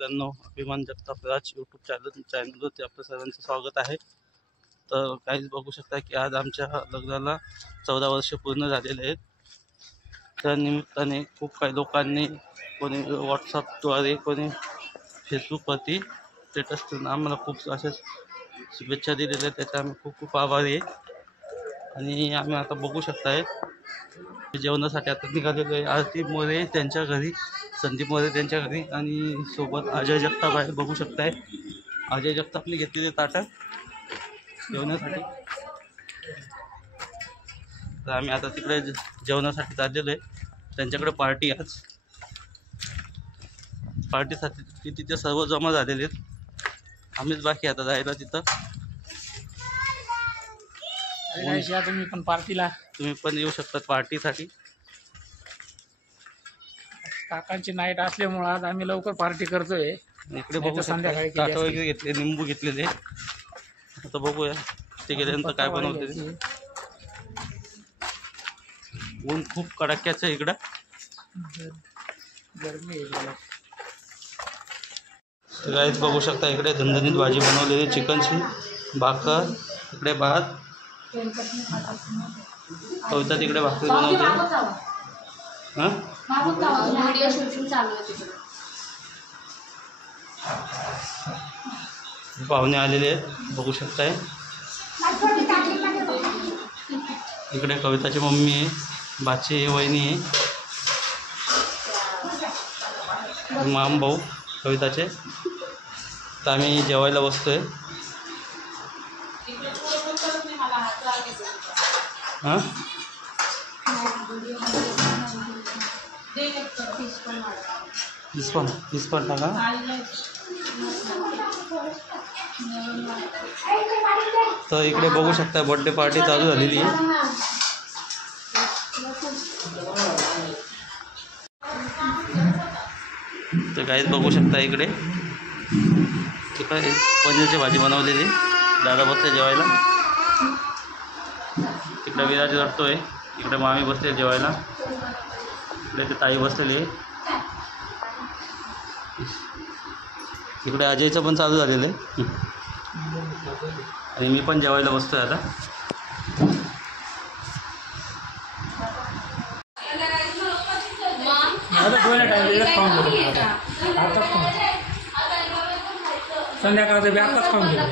मित्रांनो, अभिमान जगताप राज यूट्यूब चॅनलवरती आपलं सर्वांचं स्वागत आहे। तर काहीच बघू शकता की आज आमच्या लग्नाला 14 वर्ष पूर्ण झालेले आहेत। त्या निमित्ताने खूप काही लोकांनी कोणी व्हॉट्सअपद्वारे कोणी फेसबुकवरती स्टेटस ठेवून आम्हाला खूप अशा शुभेच्छा दिलेल्या आहेत, त्याच्या आम्ही खूप खूप आभारी आहे। आणि आम्ही आता बघू शकताय जेवणासाठी आता निघालेलो आहे। आरती मोरे त्यांच्या घरी, संदीप मोरे त्यांच्या घरी आणि सोबत अजय जगताप आहे। बघू शकताय अजय जगतापने घेतलेले ताटं जेवणासाठी। तर आम्ही आता तिकडे जेवणासाठी चाललेलो आहे, त्यांच्याकडे पार्टी आज पार्टीसाठी तिथे सर्व जमा झालेले आहेत। आम्हीच बाकी आता जायला तिथं। तुम्ही पण पार्टीला तुम्ही पण येऊ शकतात पार्टीसाठी। काकांची नाईट असल्यामुळे आज आम्ही लवकर पार्टी करतोय। इकडे बघू संध्याकाळी ताट वगैरे घेतले, निंबू घेतलेले। आता बघूया ते गेल्यानंतर काय बनवते। ऊन खूप कडाक्याचं आहे इकडं, गरमी आहे। गाईच बघू शकता इकडे झणझणीत भाजी बनवलेली, चिकनची भाकर, इकडे भात, कविता तिकडे भाकरी बनवते। हां पाहुणे आलेले आहेत बघू शकताय। इकडे कविताची मम्मी आहे, बाची आहे, वहिनी आहे, माम भाऊ कविताचे। तर आम्ही जेवायला बसतोय। हां इस्पन टाका। तर इकडे बघू शकता बर्थडे पार्टी चालू झालेली आहे। तर काहीच बघू शकता इकडे पनीरची भाजी बनवलेली, दादा बसले जेवायला। तिकडे विराज रडतोय, इकडे मामी बसले जेवायला, इकडे ते ताई बसलेली आहे। इकडे अजयचं पण चालू झालेलं आहे आणि मी पण जेवायला बसतोय आता। संध्याकाळचं व्यापच खाऊन घेऊ।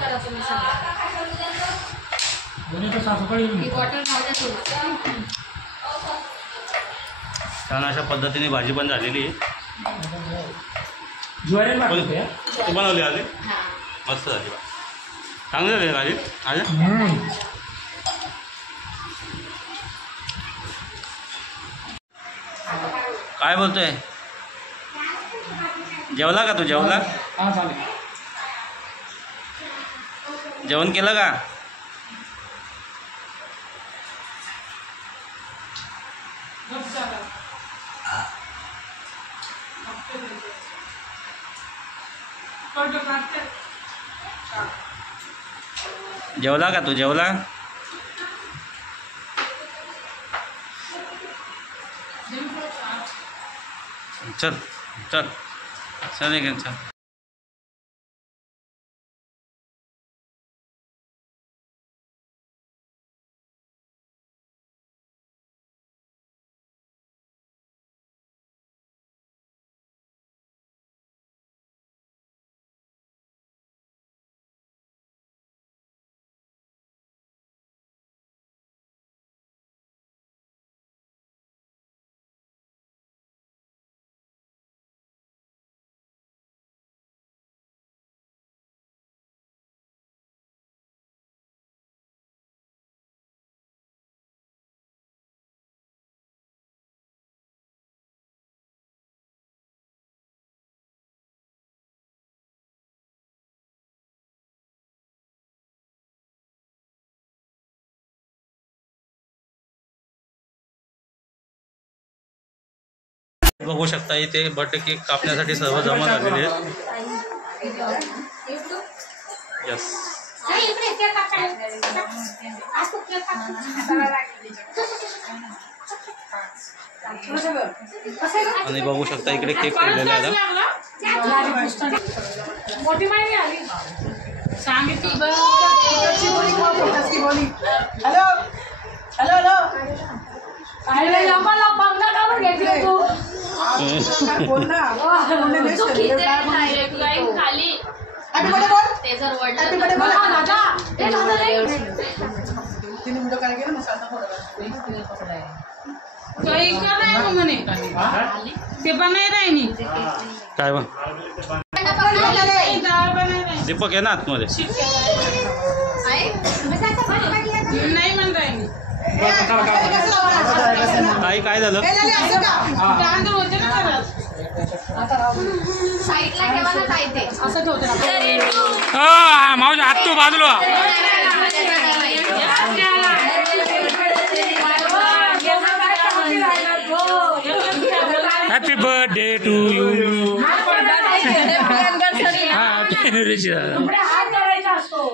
छान अशा पद्धतीने भाजी पण झालेली आहे। तू बनवली आले, मस्त झाली, चांगली झाली भाजी आज। काय बोलतोय, जेवला का तू? जेवला? जेवण केलं का? जेवला का तू? जेवला? चल चल चल चल। बघू शकता इथे बर्थडे केक कापण्यासाठी सर्व जमा झालेले आहेत। यस आणि बघू शकता इकडे केक ठेवलेला आहे. मोठी माहिती आली सांगितली हॅलो हॅलो हॅलो अरे लपा बंगला का बरं घेतली तू काय बोल ना तू किती डायरेक्ट लाईन खाली हॅपी बर्थडे बोल ते जर हॅपी वडलं बर्थडे बोल दादा ए दादा रे तिने व्हिडिओ काय केला मसाला फोडला काही नाही म्हणे ते पण नाही राहिनी काय बघ दीपक आहे ना आतमध्ये. नाही म्हण राहिनी ताई काय झालं? तांदूळ होते ना घरात साईडला ठेवा ना ताई ते असं ठेवते ना मावशी हात तू बाजूला. Happy birthday to you.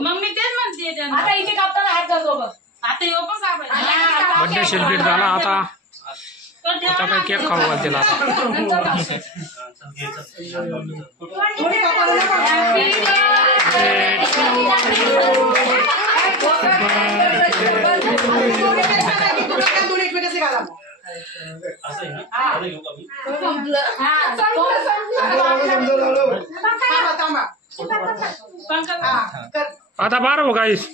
मग मी तेच म्हणते आता इथे कापताना हात करतो बघ आता येऊ पण कापायचं बर्थडे सेलिब्रेट झाला आता काय केक खाऊ घाल त्याला. आता 12 हो गाईस.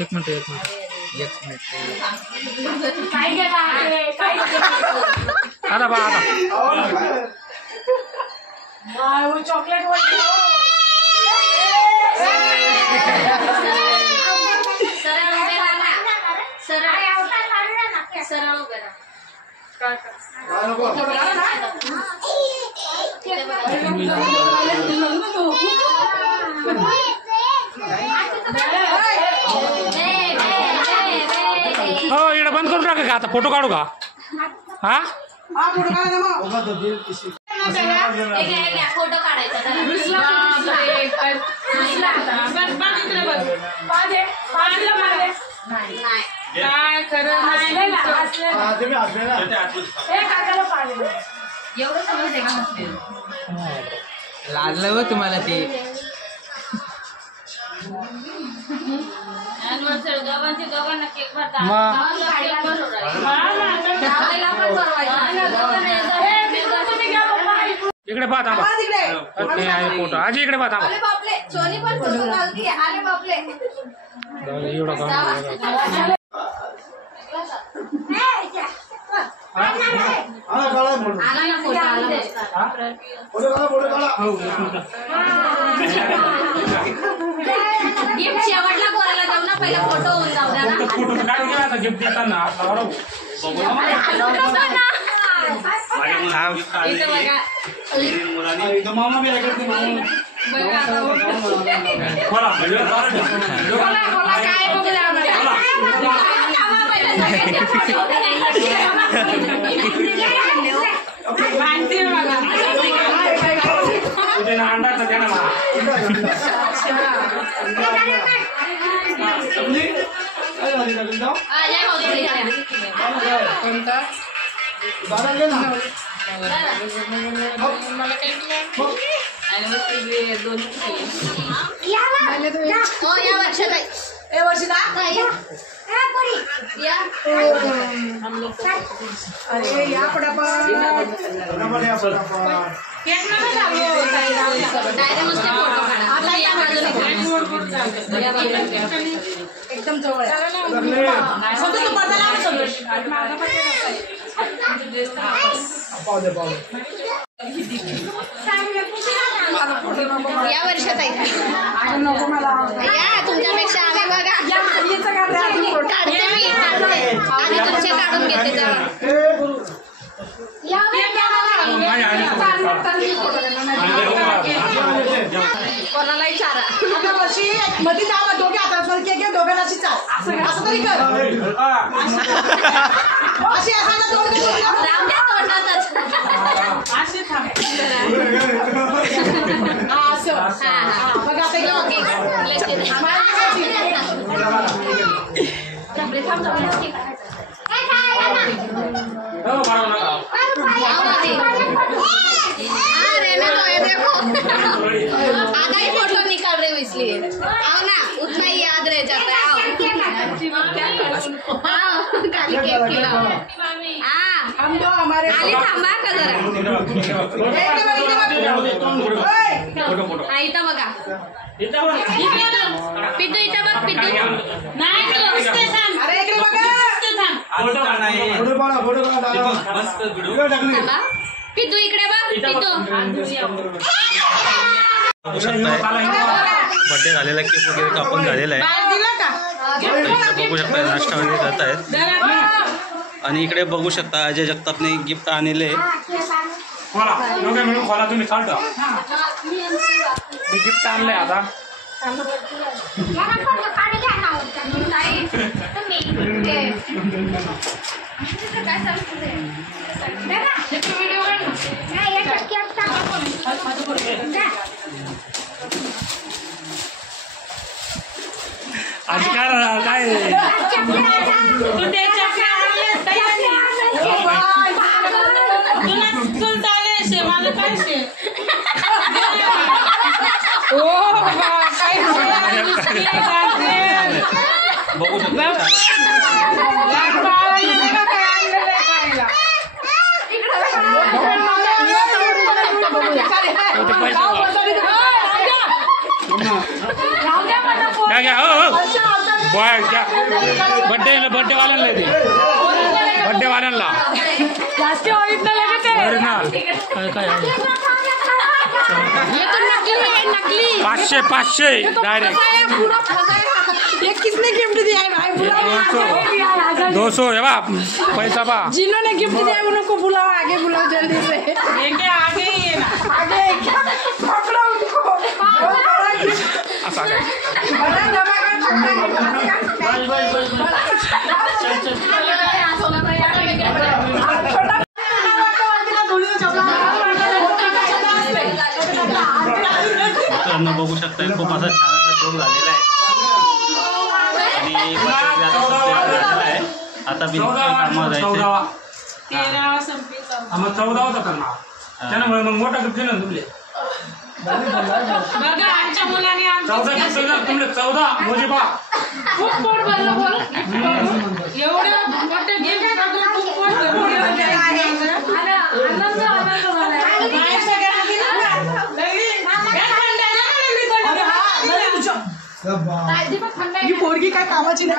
एक मिनिट आता बा आता चॉकलेट सरळ उभे राहा सरळ उभे राहा हो इकडे बंद करून टाका का आता फोटो काढू का. हा फोटो काढा ना फोटो काढायचा काय खरं एवढं समजते का लाजलं व तुम्हाला ते. दोघांना केक भरतात इकडे पाहा थांबा. फोटो आजी इकडे पाहा थांबा. बापले सोनी पण फोटो घालती आले बापले एवढं का आला ना फोटो आला गिफ्ट शेवटला कोणाला देऊ ना पहिला फोटो होऊन जाऊ द्या ना फोटो काढून गेला आता गिफ्ट देताना. इथं बघा काय बघू अंडाचा द्या ना या वर्षात ए वर्षिता अरे या पटापट एकदम जवळ या वर्षात या तुमच्यापेक्षा आम्ही बघा काढते मी आधी तुमचे काढून घेते तेव्हा कोणालाही चारा आता वर्षी मध्ये जावा दोघे आता केक दोघांना अशी चाल असं तरी कर अशी असा राम द्या तोंडातच बघा आता अरे ना तो ये देखो आधा ही फोटो निकाल रहे हो इसलिए आओ ना उतना ही याद रह जाता है आओ खाली केक खिलाओ हम तो हमारे खाली थांबा का जरा इथं बघा पितू इथं बघ पितू नाही नुसते थांब. अरे इकडे बघा नुसते थांब. थांबा पितू इकडे बघ पितू बघू शकताय बर्थडे झालेला केक वगैरे कापून झालेला आहे. बाहेर दिलं का? इकडे बघू शकताय नाश्ता वगैरे करत आहेत. आणि इकडे बघू शकता अजय जगतापने गिफ्ट आणले. खोला दोघे मिळून खोला तुम्ही चालता मी गिफ्ट आणलंय आता आज काय तू त्याच्या खेळायला तयार नाही. तुला चुलता आले शे मला काय शे बघू शकता क्या क्या हो बॉय क्या बर्थडे वाल्यांना येते बर्थडे वाल्यांना काय नकली 500 डायरेक्ट ये किसने गिफ्ट दिया है भाई? 200 है बा पैसा बा जिन्होंने गिफ्ट दिया है उनको बुलाओ, आगे बुलाओ जल्दी से। लेके आगे ही है ना. आगे क्या पकड़ो उनको। बहुत बड़ा gift। असा काय बड़ा धमाका मित्रांनो बघू शकताय खूप असा छान असा जोक झालेला आहे. आणि बर्थडे आता झालेला आहे. आता बिलकुल कामावर जायचं. 13 संपली 14. मग 14 होता करणार त्यामुळे मग मोठा गिफ्ट दिला तुमले बघा आमच्या मुलाने 14 गिफ्ट दिला तुमले 14 मोजे बा खूप पोट भरलं बोल. एवढं मोठे गिफ्ट बघून खूप पोट भरलं. आनंद झाला. बाहेर सगळ्यांना दिलं ना. लगेच या थंड्याला लगेच ही पोरगी काय कामाची नाही।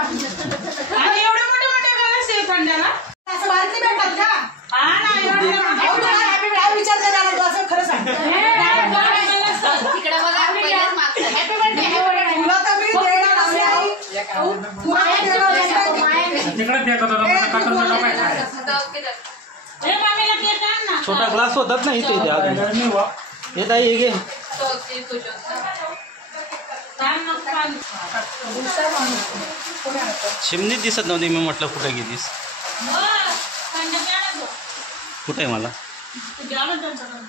आणि एवढे मोठे मोठे गणेश आहे थंड्याला. असं मारती भेटतात का? हा ना एवढे मोठे अहो, तुला happy काय विचार करायला लागला असं खरं सांग। तिकडे बघा पहिलेच मागचं हॅपी बर्थडे तुला तर मी देणार असले आई। तुम्हाला देणार असले तिकडे देत होता कटन काय हे मामीला केक आण ना. छोटा ग्लास होतात ना इथे अजून येत आहे घे. आण ना पाणी. चिमणीत दिसत नव्हती. मी म्हटलं कुठे गेलीस हो, थंड प्या ना तो. कुठे आहे मला घ्या ना त्यांच्याकडून.